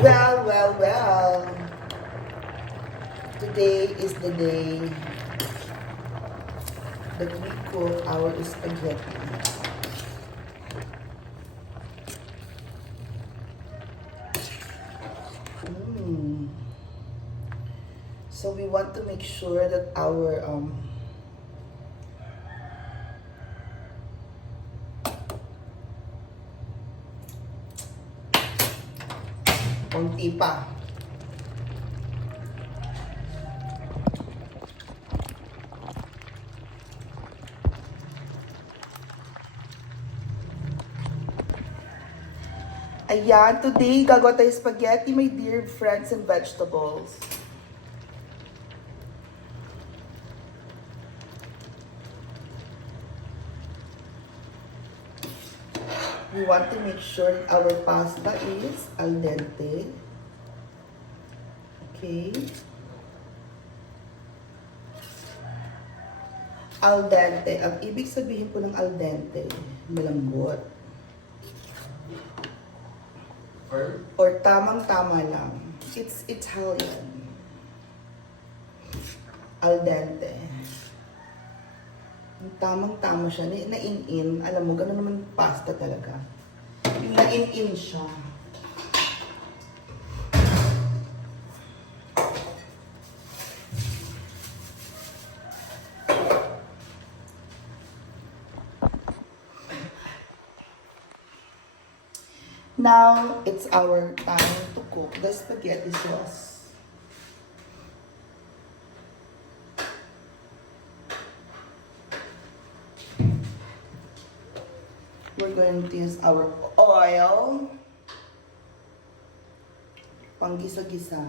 Well. Today is the day that we cook our spaghetti. So we want to make sure that our konti pa. Ayan, today gagawa tayo spaghetti, my dear friends, and vegetables. We want to make sure that our pasta is al dente. Okay. Al dente. Ang ibig sabihin po ng al dente, malambot. Or tamang-tama lang. It's Italian. Al dente. Tamang-tama siya. Na-in-in. Alam mo, gano'n naman pasta talaga. Yung na-in-in siya. Now, it's our time to cook the spaghetti sauce. We're going to use our oil. Panggisa-gisa.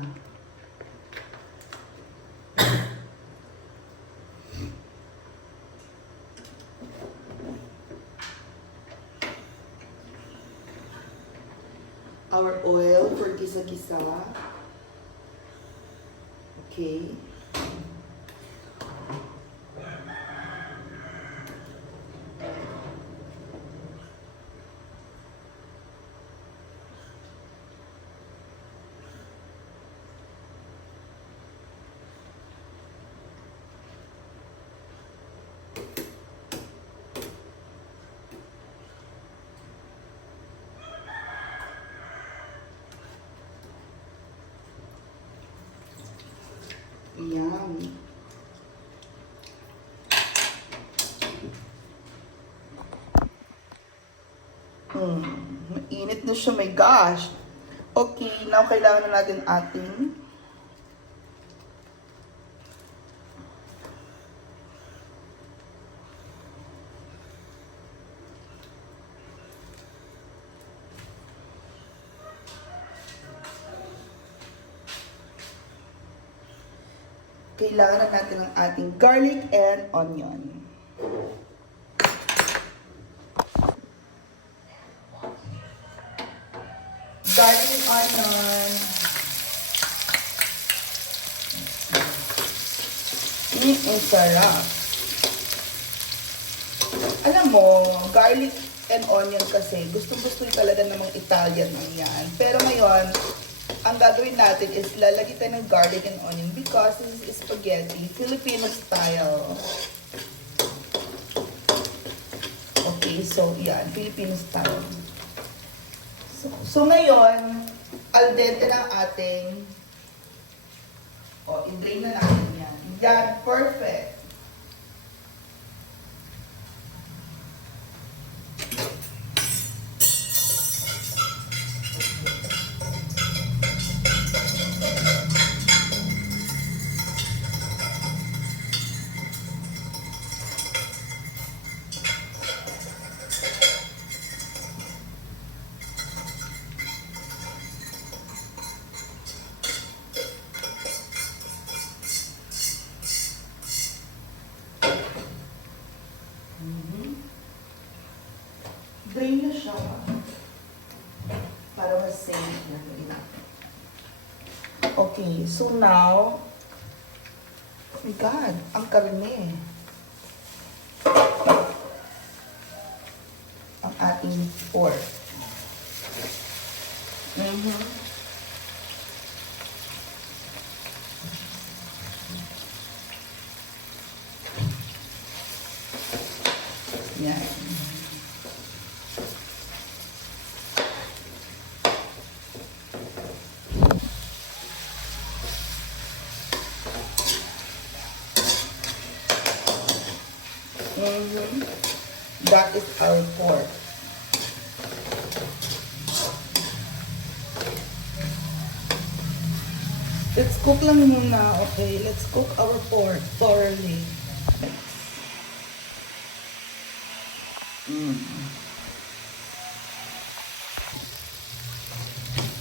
Our oil for gisa-gisa. Okay. Yum. Mainit na siya, my gosh. Okay, now kailangan na natin ating kailangan natin ng ating garlic and onion. Garlic and onion. Ang sarap. Alam mo, garlic and onion kasi gusto-gusto talaga namang Italian lang yan. Pero ngayon, ang gagawin natin is lalagyan tayo ng garlic and onion because this is spaghetti, Filipino style. Okay, so yan, Filipino style. So ngayon, al dente na ating, i-drain na natin yan. Yan, perfect. Drain na siya para mas safe na natin. Okay, so now, oh my God, ang karne. Ang ating pork. Mhm. That is our pork. Let's cook lang muna, okay? Let's cook our pork thoroughly.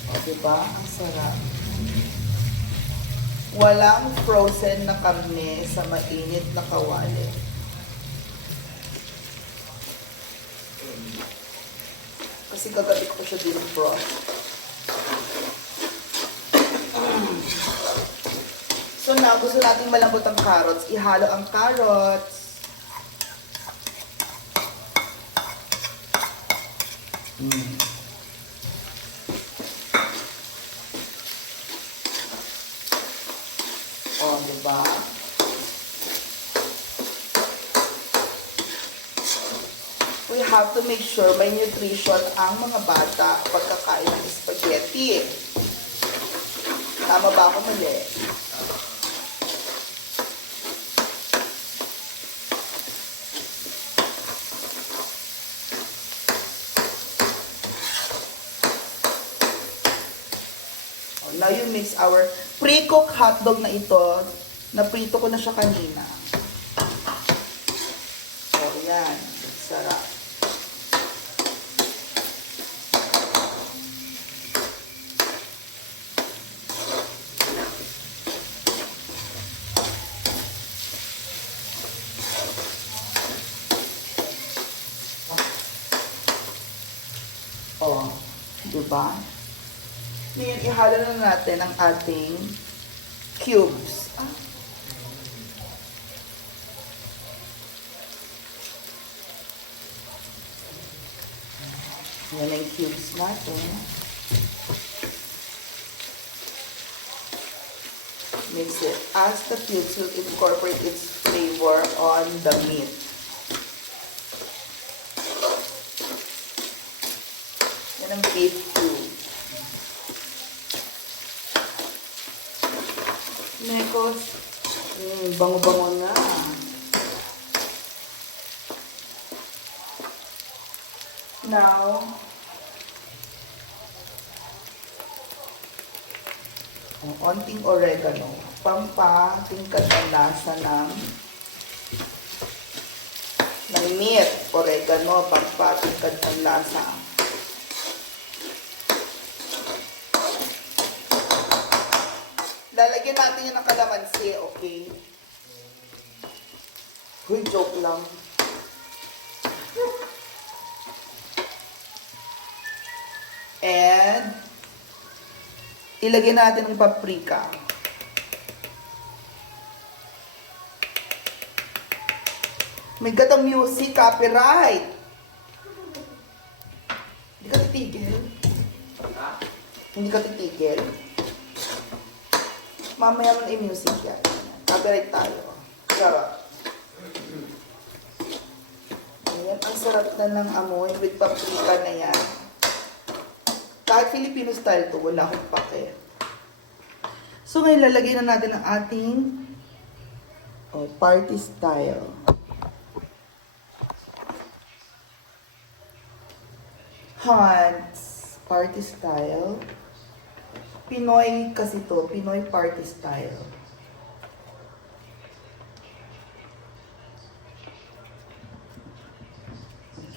O, diba? Ang sarap. Walang frozen na karne sa mainit na kawali. Kasi kagabi ko siya din broth. So now, gusto natin malambot ang carrots. Ihalo ang carrots. O, diba? We have to make sure may nutrition ang mga bata pagkakain ng spaghetti. Tama ba ako mali? Now you mix our pre-cooked hotdog na ito. Naprito ko na siya kanina. So, yan. Sarap. Oh, diba? Ngayon, ihalo na natin ang ating cubes. Yan ang cubes natin. Mix it. As the cubes will incorporate its flavor on the meat. Yan ang beef cube. Nekos, bango-bango na. Now, onting oregano. Pampatingkad ang lasa ng meat. Oregano, pampatingkad ang lasa. Lalagyan natin yun ng kalamansi, okay? Uy, joke lang. And, ilagay natin ng paprika. May gatang music, copyright. Hindi ka titigil? Hindi ka titigil? Mamaya mo na i-music yan. Copyright tayo. Sarap. Ayan, ang sarap na ng amoy with paprika na yan. Kahit Filipino style to, wala akong pake. So ngayon, lalagay na natin ang ating party style. Hans, party style. Pinoy kasi to, Pinoy party style.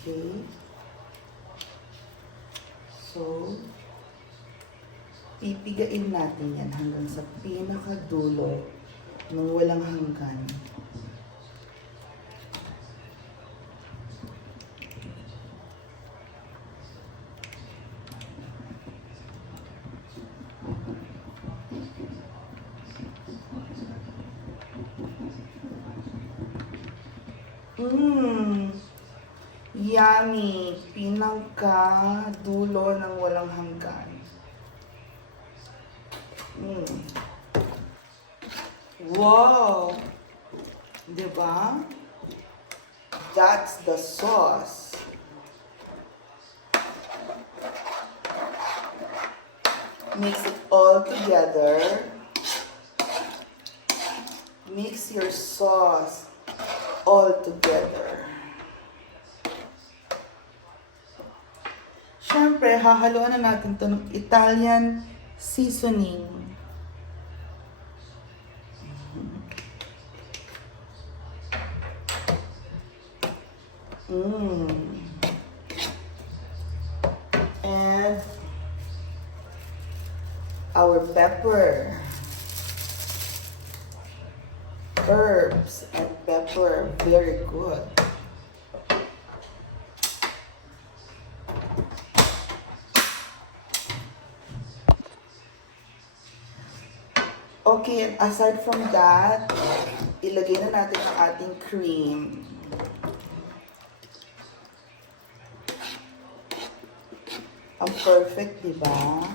Okay. So, pipigain natin yan hanggang sa pinakadulo ng walang hanggan. Yummy! Pinangka dulo ng walang hanggan. Wow! Diba? That's the sauce. Mix it all together. Mix your sauce all together. syempre, hahaluan na natin to ng Italian seasoning. And our pepper. Herbs and pepper, very good. Okay, and aside from that, ilagay na natin ang ating cream. Ang perfect, di ba?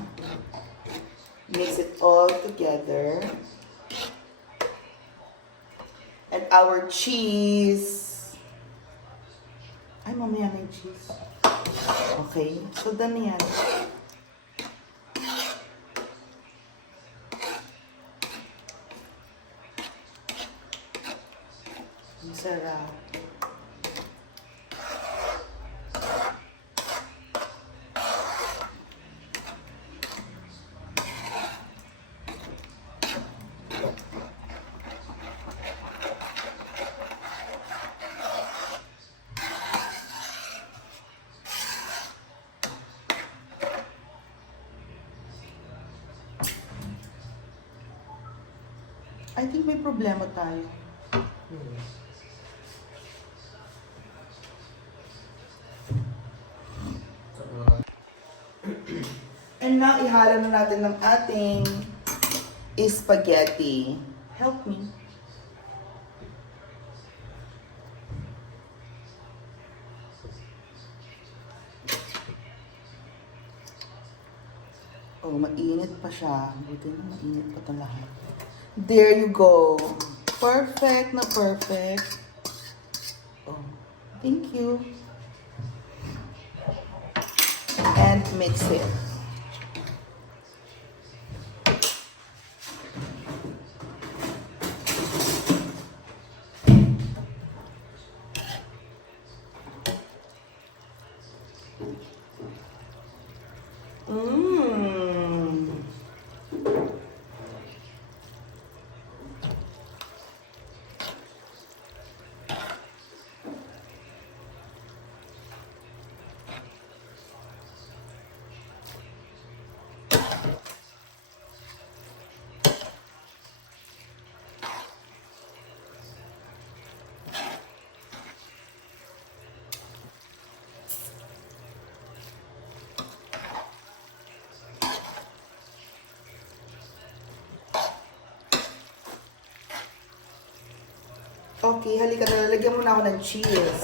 Mix it all together. And our cheese. Ay, mamaya na yung cheese. Okay, so dami yan. Ang sarap. I think may problema tayo. And now, ihala na natin ng ating spaghetti. Help me. Oh, mainit pa siya. Buti na mainit pa ito lahat. There you go. Perfect na perfect. Oh, thank you. And mix it. Okay, halika na. Lalagyan muna ako ng cheese.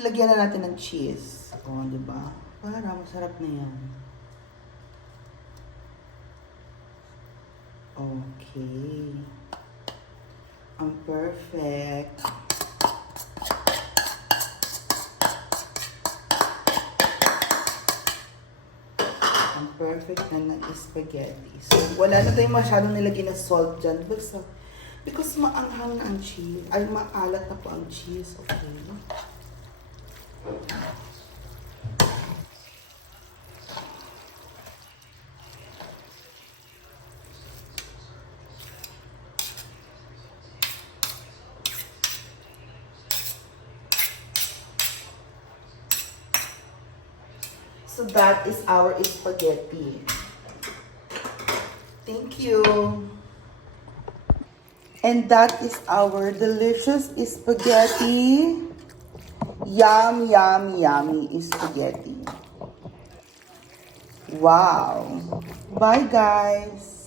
Lagyan na natin ng cheese. O, di ba? Para masarap na yan. Okay. Ang perfect. Ang perfect na ng spaghetti. So, wala na tayong masyadong nilagyan ng salt dyan. Basta, because maanghang na ang cheese. Ay, maalat na po ang cheese. Okay. So that is our spaghetti. Thank you. And that is our delicious spaghetti. Yum, yum, yummy spaghetti. Wow! Bye guys!